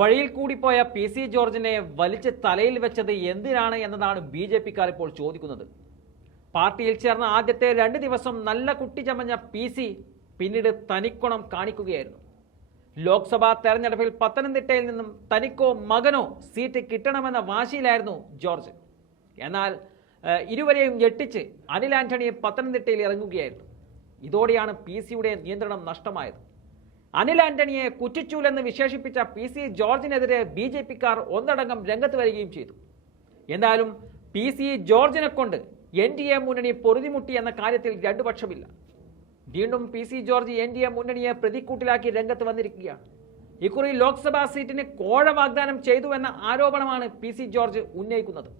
വഴിയിൽ കൂടി പോയ പി സി ജോർജിനെ വലിച്ച് തലയിൽ വെച്ചത് എന്തിനാണ് എന്നതാണ് ബി ജെ പിക്കാർ ഇപ്പോൾ ചോദിക്കുന്നത്. പാർട്ടിയിൽ ചേർന്ന ആദ്യത്തെ 2 ദിവസം നല്ല കുട്ടി ചമഞ്ഞ പി സി പിന്നീട് തനിക്കുണം കാണിക്കുകയായിരുന്നു. ലോക്സഭാ തെരഞ്ഞെടുപ്പിൽ പത്തനംതിട്ടയിൽ നിന്നും തനിക്കോ മകനോ സീറ്റ് കിട്ടണമെന്ന വാശിയിലായിരുന്നു ജോർജ്. എന്നാൽ ഇരുവരെയും ഞെട്ടിച്ച് അനിൽ ആന്റണിയെ പത്തനംതിട്ടയിൽ ഇറങ്ങുകയായിരുന്നു. ഇതോടെയാണ് പി സിയുടെ നിയന്ത്രണം നഷ്ടമായത്. അനിൽ ആന്റണിയെ കുറ്റിച്ചൂലെന്ന് വിശേഷിപ്പിച്ച പി സി ജോർജിനെതിരെ ബി ജെ പിക്കാർ ഒന്നടങ്കം രംഗത്ത് വരികയും ചെയ്തു. എന്തായാലും പി സി ജോർജിനെ കൊണ്ട് NDA മുന്നണി പൊറുതിമുട്ടി എന്ന കാര്യത്തിൽ രണ്ടുപക്ഷമില്ല. വീണ്ടും പി സി ജോർജ് NDA മുന്നണിയെ പ്രതിക്കൂട്ടിലാക്കി രംഗത്ത് വന്നിരിക്കുകയാണ്. ഇക്കുറി ലോക്സഭാ സീറ്റിന് കോഴ വാഗ്ദാനം ചെയ്തുവെന്ന ആരോപണമാണ് പി സി ജോർജ് ഉന്നയിക്കുന്നത്.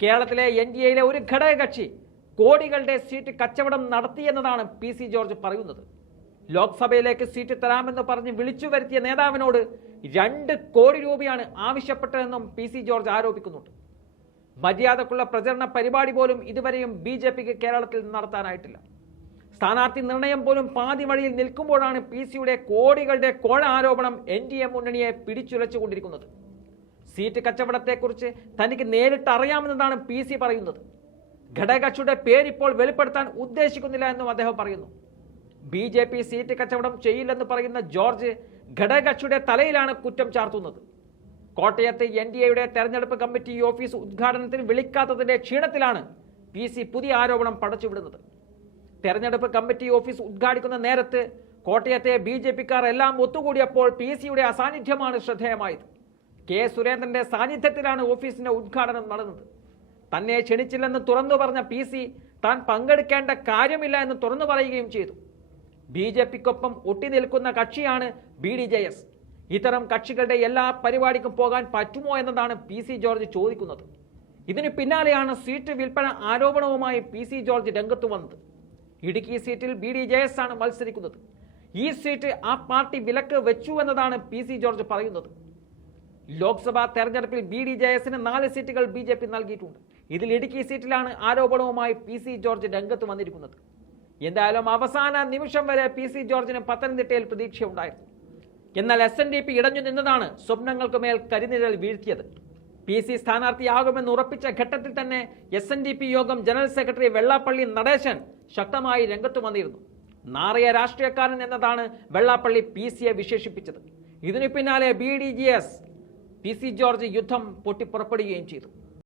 കേരളത്തിലെ NDAയിലെ ഒരു ഘടകകക്ഷി കോടികളുടെ സീറ്റ് കച്ചവടം നടത്തിയെന്നതാണ് പി സി ജോർജ് പറയുന്നത്. ലോക്സഭയിലേക്ക് സീറ്റ് തരാമെന്ന് പറഞ്ഞ് വിളിച്ചു വരുത്തിയ നേതാവിനോട് 2 കോടി രൂപയാണ് ആവശ്യപ്പെട്ടതെന്നും പി സി ജോർജ് ആരോപിക്കുന്നുണ്ട്. മര്യാദക്കുള്ള പ്രചരണ പരിപാടി പോലും ഇതുവരെയും ബി ജെ പിക്ക് കേരളത്തിൽ നടത്താനായിട്ടില്ല. സ്ഥാനാർത്ഥി നിർണയം പോലും പാതി വഴിയിൽ നിൽക്കുമ്പോഴാണ് പി സിയുടെ കോടികളുടെ കോഴ ആരോപണം NDA മുന്നണിയെ പിടിച്ചുലച്ചുകൊണ്ടിരിക്കുന്നത്. സീറ്റ് കച്ചവടത്തെക്കുറിച്ച് തനിക്ക് നേരിട്ട് അറിയാമെന്നതാണ് പി സി പറയുന്നത്. ഘടകകക്ഷിയുടെ പേരിപ്പോൾ വെളിപ്പെടുത്താൻ ഉദ്ദേശിക്കുന്നില്ല എന്നും അദ്ദേഹം പറയുന്നു. ബി ജെ പി സീറ്റ് കച്ചവടം ചെയ്യില്ലെന്ന് പറയുന്ന ജോർജ് ഘടകകക്ഷിയുടെ തലയിലാണ് കുറ്റം ചാർത്തുന്നത്. കോട്ടയത്ത് NDAയുടെ തെരഞ്ഞെടുപ്പ് കമ്മിറ്റി ഓഫീസ് ഉദ്ഘാടനത്തിന് വിളിക്കാത്തതിന്റെ ക്ഷീണത്തിലാണ് പി സി പുതിയ ആരോപണം പടച്ചുവിടുന്നത്. തെരഞ്ഞെടുപ്പ് കമ്മിറ്റി ഓഫീസ് ഉദ്ഘാടിക്കുന്ന നേരത്ത് കോട്ടയത്തെ ബി ജെ പിക്കാർ എല്ലാം ഒത്തുകൂടിയപ്പോൾ പി സിയുടെ അസാന്നിധ്യമാണ് ശ്രദ്ധേയമായത്. കെ സുരേന്ദ്രന്റെ സാന്നിധ്യത്തിലാണ് ഓഫീസിന്റെ ഉദ്ഘാടനം നടന്നത്. തന്നെ ക്ഷണിച്ചില്ലെന്ന് തുറന്നു പറഞ്ഞ പി സി താൻ പങ്കെടുക്കേണ്ട കാര്യമില്ല എന്ന് തുറന്നു പറയുകയും ചെയ്തു. ബി ജെ പിക്കൊപ്പം ഒട്ടിനിൽക്കുന്ന കക്ഷിയാണ് BDJS. ഇത്തരം കക്ഷികളുടെ എല്ലാ പരിപാടിക്കും പോകാൻ പറ്റുമോ എന്നതാണ് പി സി ജോർജ് ചോദിക്കുന്നത്. ഇതിന് പിന്നാലെയാണ് സീറ്റ് വിൽപ്പന ആരോപണവുമായി പി സി ജോർജ് രംഗത്ത് വന്നത്. ഇടുക്കി സീറ്റിൽ BDJS ആണ് മത്സരിക്കുന്നത്. ഈ സീറ്റ് ആ പാർട്ടി വിലക്ക് വെച്ചു എന്നതാണ് പി സി ജോർജ് പറയുന്നത്. ലോക്സഭാ തെരഞ്ഞെടുപ്പിൽ BDJSന് 4 സീറ്റുകൾ BJP നൽകിയിട്ടുണ്ട്. ഇതിൽ ഇടുക്കി സീറ്റിലാണ് ആരോപണവുമായി പി സി ജോർജ് രംഗത്ത് വന്നിരിക്കുന്നത്. എന്തായാലും അവസാന നിമിഷം വരെ പി സി ജോർജിന് പത്തനംതിട്ടയിൽ പ്രതീക്ഷയുണ്ടായിരുന്നു. എന്നാൽ SNDP ഇടഞ്ഞു നിന്നതാണ് സ്വപ്നങ്ങൾക്ക് മേൽ കരിനിഴൽ വീഴ്ത്തിയത്. പി സി സ്ഥാനാർത്ഥിയാകുമെന്ന് ഉറപ്പിച്ച ഘട്ടത്തിൽ തന്നെ SNDP യോഗം ജനറൽ സെക്രട്ടറി വെള്ളാപ്പള്ളി നടേശൻ ശക്തമായി രംഗത്ത് വന്നിരുന്നു. നാറിയ രാഷ്ട്രീയക്കാരൻ എന്നതാണ് വെള്ളാപ്പള്ളി പി സിയെ വിശേഷിപ്പിച്ചത്. ഇതിനു പിന്നാലെ BDJS പി സി ജോർജ് യുദ്ധം പൊട്ടിപ്പുറപ്പെടുകയും ചെയ്തു.